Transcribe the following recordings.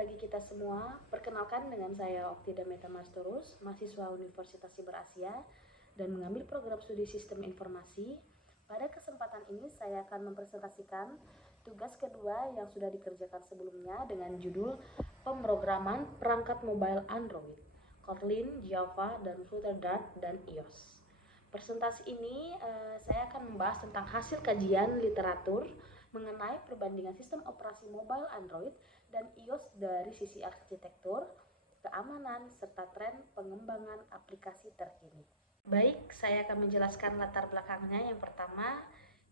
bagi kita semua. Perkenalkan, dengan saya Oktida Metamastorus, mahasiswa Universitas Siber Asia dan mengambil program studi Sistem Informasi. Pada kesempatan ini saya akan mempresentasikan tugas kedua yang sudah dikerjakan sebelumnya dengan judul Pemrograman Perangkat Mobile Android, Kotlin, Java, dan Flutter Dart, dan iOS. Presentasi ini saya akan membahas tentang hasil kajian literatur mengenai perbandingan sistem operasi mobile Android dan iOS dari sisi arsitektur, keamanan, serta tren pengembangan aplikasi terkini. Baik, saya akan menjelaskan latar belakangnya. Yang pertama,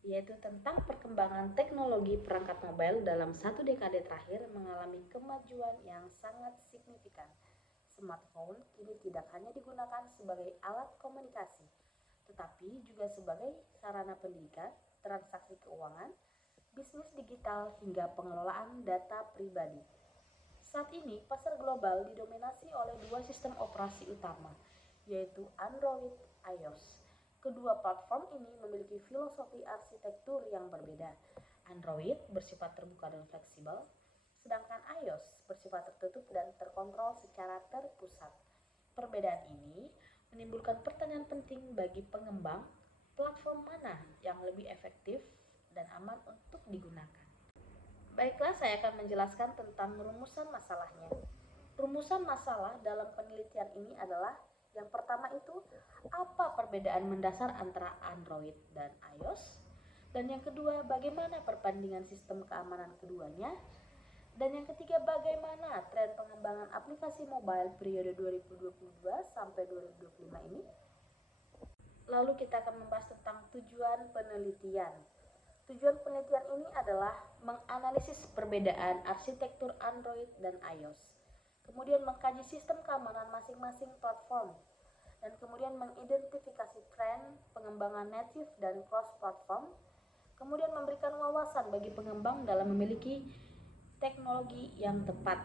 yaitu tentang perkembangan teknologi perangkat mobile dalam satu dekade terakhir mengalami kemajuan yang sangat signifikan. Smartphone kini tidak hanya digunakan sebagai alat komunikasi, tetapi juga sebagai sarana pendidikan, transaksi keuangan, bisnis digital, hingga pengelolaan data pribadi. Saat ini, pasar global didominasi oleh dua sistem operasi utama, yaitu Android dan iOS. Kedua platform ini memiliki filosofi arsitektur yang berbeda. Android bersifat terbuka dan fleksibel, sedangkan iOS bersifat tertutup dan terkontrol secara terpusat. Perbedaan ini menimbulkan pertanyaan penting bagi pengembang, platform mana yang lebih efektif dan aman untuk digunakan. Baiklah, saya akan menjelaskan tentang rumusan masalahnya. Rumusan masalah dalam penelitian ini adalah yang pertama itu, apa perbedaan mendasar antara Android dan iOS? Dan yang kedua, bagaimana perbandingan sistem keamanan keduanya? Dan yang ketiga, bagaimana tren pengembangan aplikasi mobile periode 2022 sampai 2025 ini? Lalu kita akan membahas tentang tujuan penelitian. Tujuan penelitian ini adalah menganalisis perbedaan arsitektur Android dan iOS, kemudian mengkaji sistem keamanan masing-masing platform, dan kemudian mengidentifikasi tren pengembangan native dan cross-platform, kemudian memberikan wawasan bagi pengembang dalam memiliki teknologi yang tepat.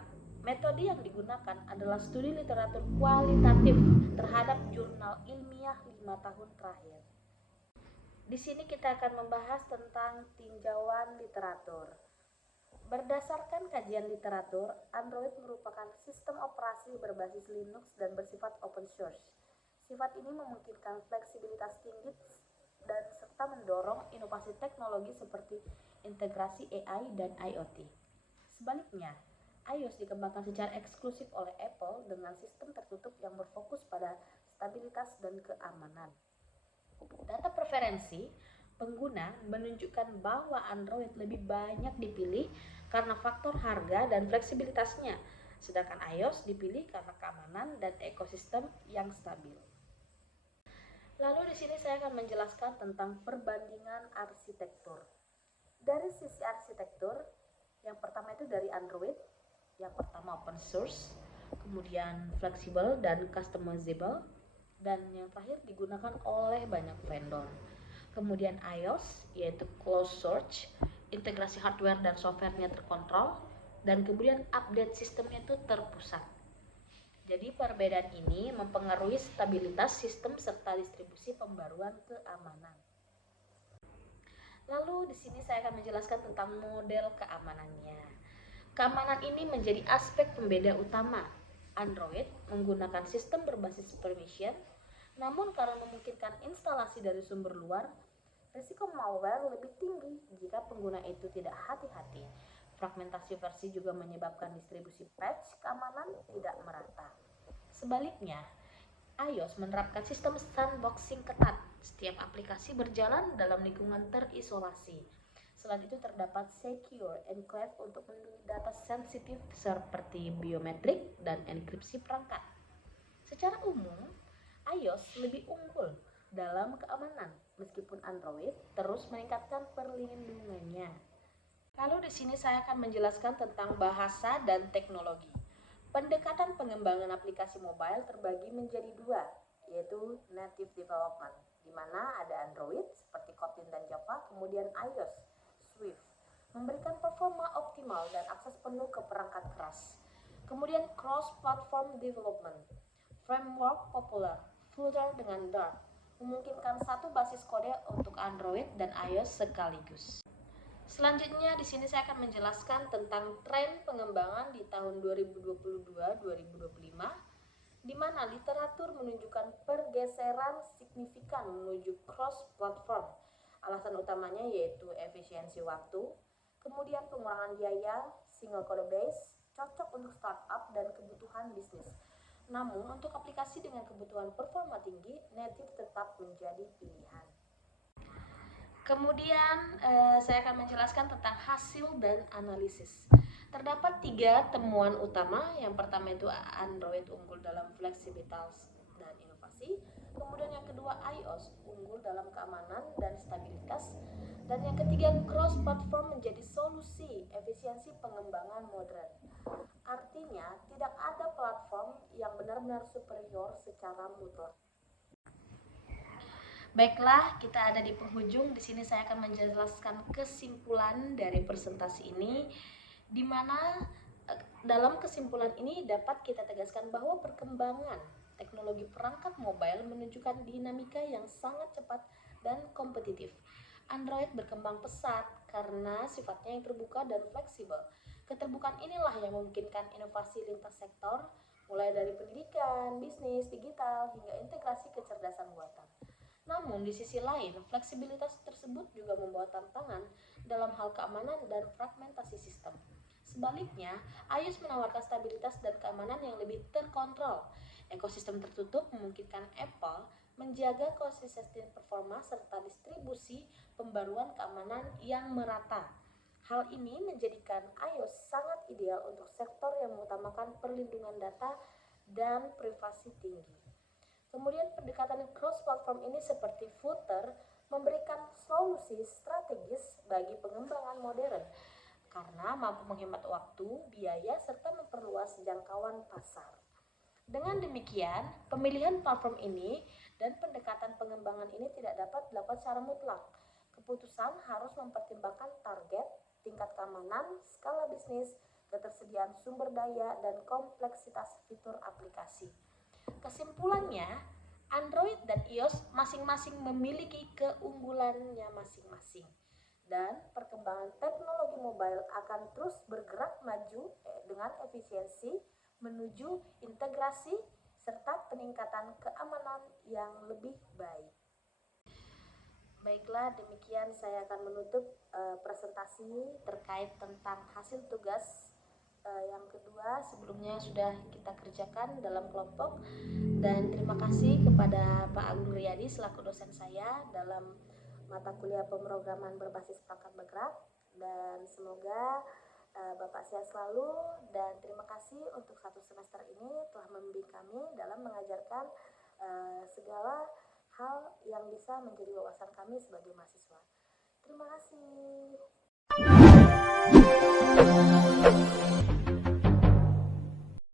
Metode yang digunakan adalah studi literatur kualitatif terhadap jurnal ilmiah 5 tahun terakhir. Di sini kita akan membahas tentang tinjauan literatur. Berdasarkan kajian literatur, Android merupakan sistem operasi berbasis Linux dan bersifat open source. Sifat ini memungkinkan fleksibilitas tinggi dan serta mendorong inovasi teknologi seperti integrasi AI dan IoT. Sebaliknya, iOS dikembangkan secara eksklusif oleh Apple dengan sistem tertutup yang berfokus pada stabilitas dan keamanan. Data preferensi pengguna menunjukkan bahwa Android lebih banyak dipilih karena faktor harga dan fleksibilitasnya, sedangkan iOS dipilih karena keamanan dan ekosistem yang stabil. Lalu di sini saya akan menjelaskan tentang perbandingan arsitektur. Dari sisi arsitektur, yang pertama itu dari Android, yang pertama open source, kemudian fleksibel dan customizable, dan yang terakhir digunakan oleh banyak vendor. Kemudian iOS yaitu closed source, integrasi hardware dan softwarenya terkontrol, dan kemudian update sistemnya itu terpusat. Jadi perbedaan ini mempengaruhi stabilitas sistem serta distribusi pembaruan keamanan. Lalu di sini saya akan menjelaskan tentang model keamanannya. Keamanan ini menjadi aspek pembeda utama. Android menggunakan sistem berbasis permission, namun karena memungkinkan instalasi dari sumber luar, risiko malware lebih tinggi jika pengguna itu tidak hati-hati. Fragmentasi versi juga menyebabkan distribusi patch keamanan tidak merata. Sebaliknya, iOS menerapkan sistem sandboxing ketat. Setiap aplikasi berjalan dalam lingkungan terisolasi. Selain itu terdapat secure enclave untuk melindungi data sensitif seperti biometrik dan enkripsi perangkat. Secara umum, iOS lebih unggul dalam keamanan, meskipun Android terus meningkatkan perlindungannya. Lalu di sini saya akan menjelaskan tentang bahasa dan teknologi. Pendekatan pengembangan aplikasi mobile terbagi menjadi dua, yaitu native development, di mana ada Android seperti Kotlin dan Java, kemudian iOS, Swift, memberikan performa optimal dan akses penuh ke perangkat keras. Kemudian cross-platform development, framework populer, Flutter dengan Dart, memungkinkan satu basis kode untuk Android dan iOS sekaligus. Selanjutnya di sini saya akan menjelaskan tentang tren pengembangan di tahun 2022-2025, di mana literatur menunjukkan pergeseran signifikan menuju cross platform. Alasan utamanya yaitu efisiensi waktu, kemudian pengurangan biaya, single code base, cocok untuk startup dan kebutuhan bisnis. Namun untuk aplikasi dengan kebutuhan performa tinggi, native tetap menjadi pilihan. Kemudian saya akan menjelaskan tentang hasil dan analisis. Terdapat 3 temuan utama. Yang pertama itu Android unggul dalam fleksibilitas dan inovasi. Kemudian yang kedua iOS unggul dalam keamanan dan stabilitas. Dan yang ketiga cross platform menjadi solusi efisiensi pengembangan modern. Artinya tidak ada platform yang benar-benar superior secara mutlak. Baiklah, kita ada di penghujung. Di sini saya akan menjelaskan kesimpulan dari presentasi ini, di mana dalam kesimpulan ini dapat kita tegaskan bahwa perkembangan teknologi perangkat mobile menunjukkan dinamika yang sangat cepat dan kompetitif. Android berkembang pesat karena sifatnya yang terbuka dan fleksibel. Keterbukaan inilah yang memungkinkan inovasi lintas sektor, mulai dari pendidikan, bisnis, digital, hingga integrasi kecerdasan buatan. Namun, di sisi lain, fleksibilitas tersebut juga membawa tantangan dalam hal keamanan dan fragmentasi sistem. Sebaliknya, iOS menawarkan stabilitas dan keamanan yang lebih terkontrol. Ekosistem tertutup memungkinkan Apple menjaga konsistensi performa serta distribusi pembaruan keamanan yang merata. Hal ini menjadikan iOS sangat ideal untuk sektor yang mengutamakan perlindungan data dan privasi tinggi. Kemudian pendekatan cross-platform ini seperti Flutter memberikan solusi strategis bagi pengembangan modern karena mampu menghemat waktu, biaya, serta memperluas jangkauan pasar. Dengan demikian, pemilihan platform ini dan pendekatan pengembangan ini tidak dapat dilakukan secara mutlak. Keputusan harus mempertimbangkan target, tingkat keamanan, skala bisnis, ketersediaan sumber daya, dan kompleksitas fitur aplikasi. Kesimpulannya, Android dan iOS masing-masing memiliki keunggulannya masing-masing. Dan perkembangan teknologi mobile akan terus bergerak maju dengan efisiensi menuju integrasi serta peningkatan keamanan yang lebih baik. Baiklah, demikian saya akan menutup presentasi terkait tentang hasil tugas yang kedua sebelumnya sudah kita kerjakan dalam kelompok, dan terima kasih kepada Pak Agung Riyadi selaku dosen saya dalam mata kuliah pemrograman berbasis perangkat bergerak, dan semoga Bapak sehat selalu, dan terima kasih untuk 1 semester ini telah membimbing kami dalam mengajarkan segala hal yang bisa menjadi wawasan kami sebagai mahasiswa. Terima kasih.